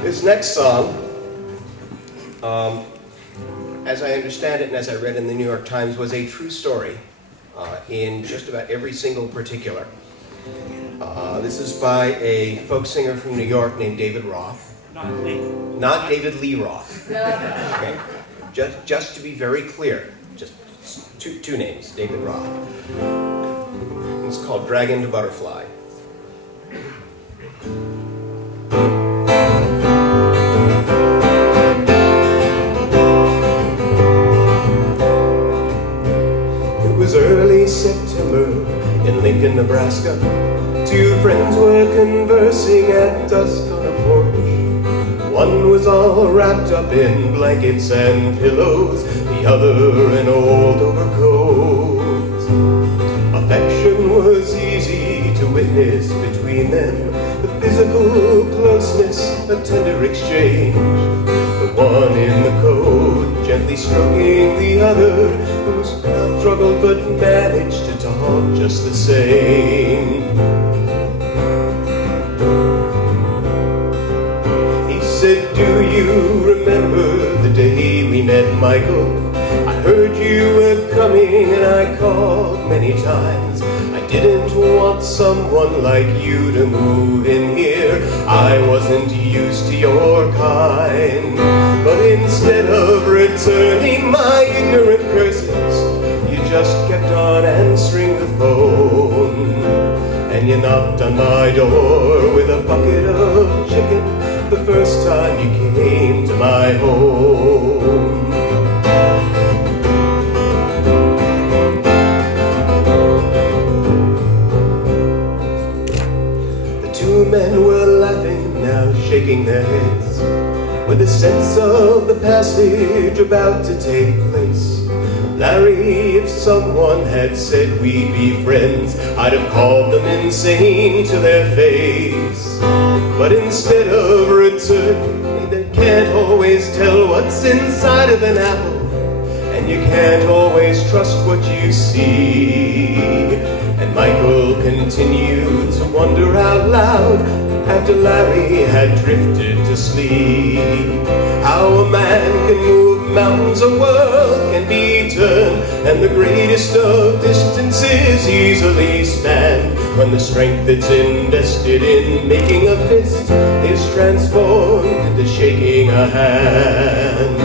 This next song, as I understand it and as I read in the New York Times, was a true story in just about every single particular. This is by a folk singer from New York named David Roth. Not David Lee Roth. Okay. Just to be very clear, just two names, David Roth. It's called Dragon to Butterfly. Early September in Lincoln, Nebraska. Two friends were conversing at dusk on a porch. One was all wrapped up in blankets and pillows, the other in old overcoats. Affection was easy to witness between them, the physical closeness, a tender exchange. The one in the coat gently stroking the other, who struggled but managed to talk just the same. He said, "Do you remember the day we met, Michael? I heard you were coming and I called many times. I didn't want someone like you to move in here. I wasn't used to your kind. But instead of returning my ignorant curses, you just kept on answering the phone. And you knocked on my door with a bucket of chicken the first time you came to my home." The two men were laughing, now shaking their heads, with a sense of the passage about to take place. Larry, if someone had said we'd be friends, I'd have called them insane to their face. But instead of returning, they can't always tell what's inside of an apple, and you can't always trust what you see. And Michael continued to wonder out loud, after Larry had drifted to sleep, how a man can move mountains, a world can be turned, and the greatest of distances easily spanned, when the strength that's invested in making a fist is transformed into shaking a hand.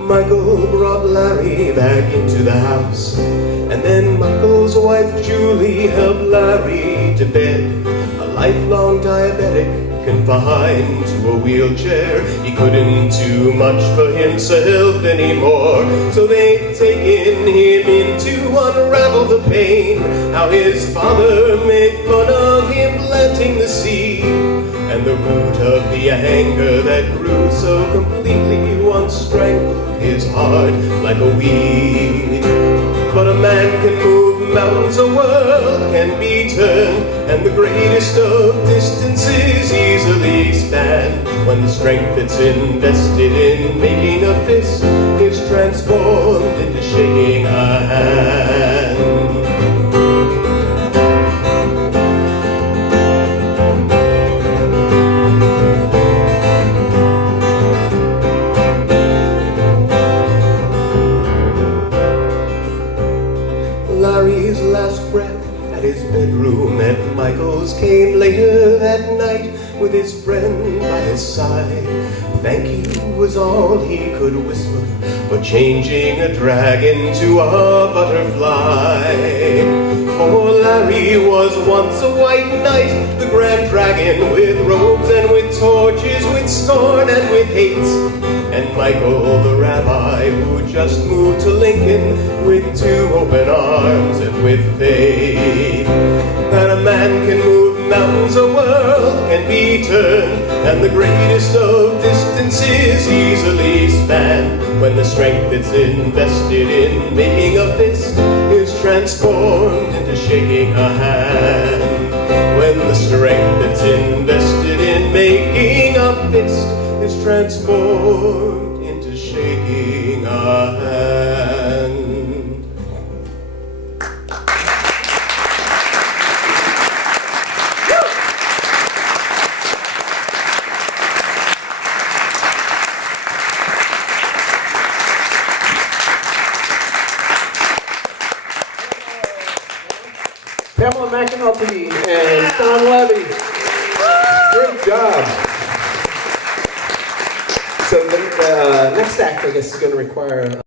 Michael brought Larry back into the house, and then Michael's wife Julie helped Larry to bed. A lifelong diabetic confined to a wheelchair, he couldn't do much for himself anymore. So they'd taken him in to unravel the pain, how his father made fun of him planting the seed, and the root of the anger that grew so completely once strangled his heart like a weed. But a man can move mountains, a world can be turned, and the greatest of distances easily spanned, when the strength that's invested in making a fist is transformed into shaking a hand. Larry's last breath at his bedroom at Michael's came later that night with his friend by his side. Thank you was all he could whisper for changing a dragon to a butterfly. For Larry was once a white knight, the grand dragon, with robes and with torches, with scorn and with hate. And Michael the rabbi, who just moved to Lincoln with two open arms and with faith. That a man can move mountains, a world can be turned, and the greatest of distances easily spanned, when the strength that's invested in making a fist is transformed into shaking a hand. When the strength that's invested in making a fist is transformed into shaking a hand. Pamela McAnulty and Don Levy. Great job. So the next act, I guess, is going to require